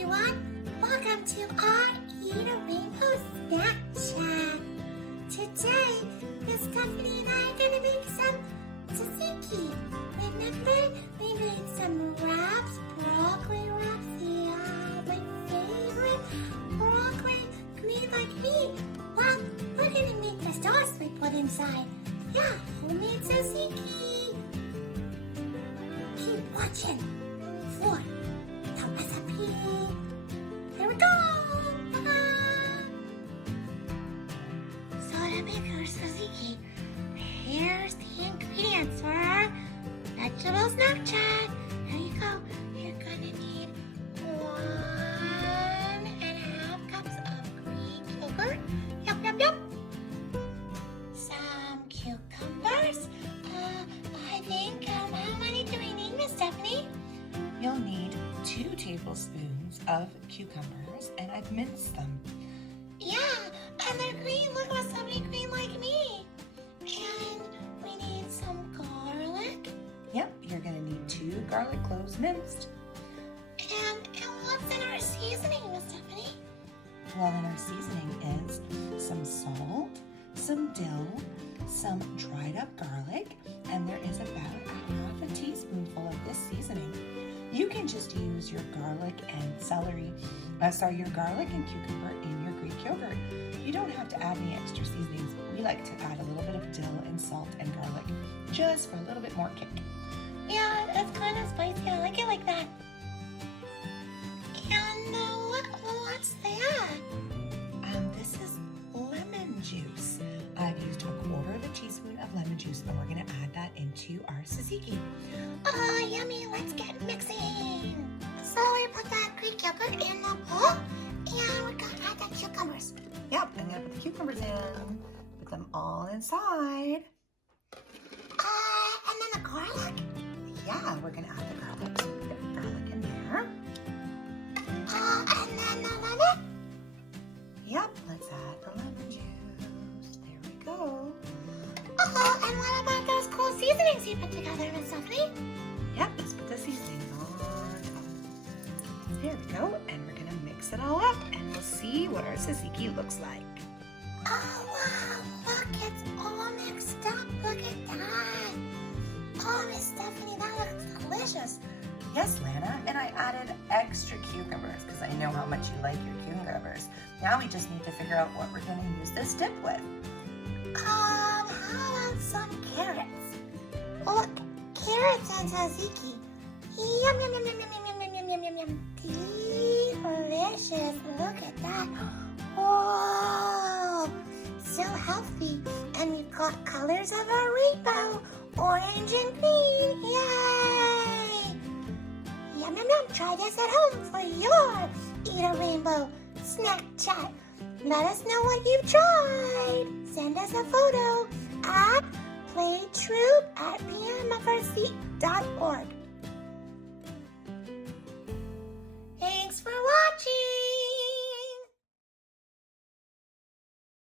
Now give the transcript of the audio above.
everyone. Welcome to our Eat a Rainbow Snack Chat. Today, Miss Stephanie and I are going to make some tzatziki. Remember, we made some wraps, broccoli wraps. Yeah, my favorite. Broccoli, green like me. Well, we're going to make the sauce we put inside. Yeah, homemade tzatziki. Keep watching for the recipe. Here we go. Ta-da! So to make our tzatziki, here's the ingredients for our vegetable snack chat. Here you go. You're gonna need 1.5 cups of Greek yogurt. Yum. Some cucumbers. I think, how many do we need, Miss Stephanie? You'll need 2 tablespoons of cucumbers, and I've minced them. Yeah, and they're green. Look at somebody green like me. And we need some garlic. Yep, you're gonna need 2 garlic cloves minced. And what's in our seasoning, Miss Stephanie? Well, in our seasoning is some salt, some dill, some dried up garlic, and there is about 1/2 teaspoonful of this seasoning. You can just use your garlic and your garlic and cucumber in your Greek yogurt. You don't have to add any extra seasonings. We like to add a little bit of dill and salt and garlic just for a little bit more kick. Yeah, it's kind of spicy. I like it like that. And what's that? This is lemon juice. I've used 1/4 teaspoon of lemon juice, and we're gonna add that into our tzatziki. Oh, yummy. Let's get mixing. So we put that Greek yogurt in the bowl, and we're going to add the cucumbers. Yep, I'm gonna put the cucumbers in. Put them all inside. And then the garlic. Yeah, we're gonna add the garlic. So we put the garlic in there. And then the lemon. Yep, let's add the lemon juice. There we go. And what about those cool seasonings you put together, Miss Stephanie? Yep, let's put the seasonings on top. There we go, and we're gonna mix it all up, and we'll see what our tzatziki looks like. Oh, wow. Look, it's all mixed up. Look at that. Oh, Miss Stephanie, that looks delicious. Yes, Lana, and I added extra cucumbers because I know how much you like your cucumbers. Now we just need to figure out what we're gonna use this dip with. How about some carrots? Look, carrots and tzatziki. Yum. Delicious. Look at that. Whoa. So healthy. And we've got colors of a rainbow. Orange and green. Yay. Yum. Try this at home for your Eat a Rainbow Snack Chat. Let us know what you've tried. Send us a photo at playtroop@pmfrc.org.